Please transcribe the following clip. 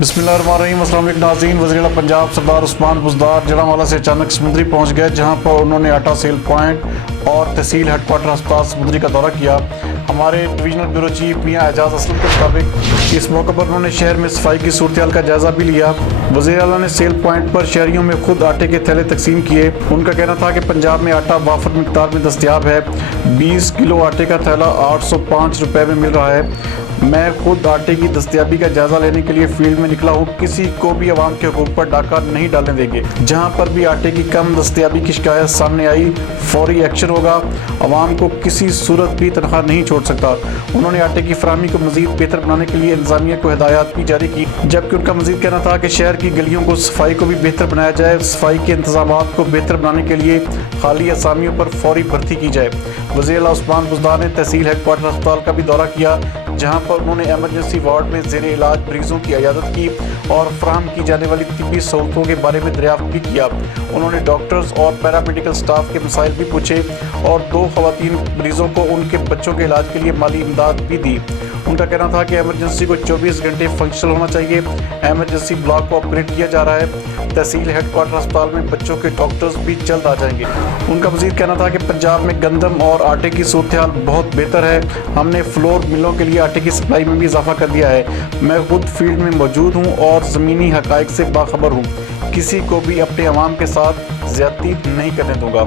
بسم اللہ الرحمن الرحیم۔ السلام علیکم ناظرین۔ وزیراعلی پنجاب سردار عثمان بزدار جڑانوالہ سے اچانک سمندری پہنچ گئے، جہاں پر انہوں نے آٹا سیل پوائنٹ اور تحصیل ہیڈ کوارٹر ہسپتال سمندری کا دورہ کیا۔ ہمارے ڈویژنل بیورو چیف میاں اعجاز اسلم کے مطابق اس موقع پر انہوں نے شہر میں صفائی کی صورتحال کا جائزہ بھی لیا۔ وزیراعلیٰ نے سیل پوائنٹ پر شہریوں میں خود آٹے کے تھیلے تقسیم کیے۔ ان کا کہنا تھا کہ پنجاب میں آٹا وافر مقدار میں دستیاب ہے۔ 20 کلو آٹے کا تھیلا 805 روپے میں مل رہا ہے۔ میں خود آٹے کی دستیابی کا جائزہ لینے کے لیے فیلڈ میں نکلا ہوں۔ کسی کو بھی عوام کے حقوق پر ڈاکہ نہیں ڈالنے دیں گے۔ جہاں پر بھی آٹے کی کم دستیابی کی شکایت سامنے آئی، فوری ایکشن ہوگا۔ عوام کو کسی صورت بھی تنہا نہیں چھوڑ سکتا۔ انہوں نے آٹے کی فراہمی کو مزید بہتر بنانے کے لیے انتظامیہ کو ہدایات بھی جاری کی، جبکہ ان کا مزید کہنا تھا کہ شہر کی گلیوں کو صفائی کو بھی بہتر بنایا جائے۔ صفائی کے انتظامات کو بہتر بنانے کے لیے خالی اسامیوں پر فوری بھرتی کی جائے۔ وزیراعلیٰ عثمان بزدار نے تحصیل ہیڈ کوارٹر ہسپتال کا بھی دورہ کیا، جہاں پر انہوں نے ایمرجنسی وارڈ میں زیر علاج مریضوں کی عیادت کی اور فراہم کی جانے والی طبی سہولتوں کے بارے میں دریافت بھی کیا۔ انہوں نے ڈاکٹرز اور پیرامیڈیکل سٹاف کے مسائل بھی پوچھے اور 2 خواتین مریضوں کو ان کے بچوں کے علاج کے لیے مالی امداد بھی دی۔ ان کا کہنا تھا کہ ایمرجنسی کو 24 گھنٹے فنکشنل ہونا چاہیے۔ ایمرجنسی بلاک کو اپ گریڈ کیا جا رہا ہے۔ تحصیل ہیڈ کوارٹر ہسپتال میں بچوں کے ڈاکٹرز بھی جلد آ جائیں گے۔ ان کا مزید کہنا تھا کہ پنجاب میں گندم اور آٹے کی صورتحال بہت بہتر ہے۔ ہم نے فلور ملوں کے لیے آٹے کی سپلائی میں بھی اضافہ کر دیا ہے۔ میں خود فیلڈ میں موجود ہوں اور زمینی حقائق سے باخبر ہوں۔ کسی کو بھی اپنے عوام کے ساتھ زیادتی نہیں کرنے دوں گا۔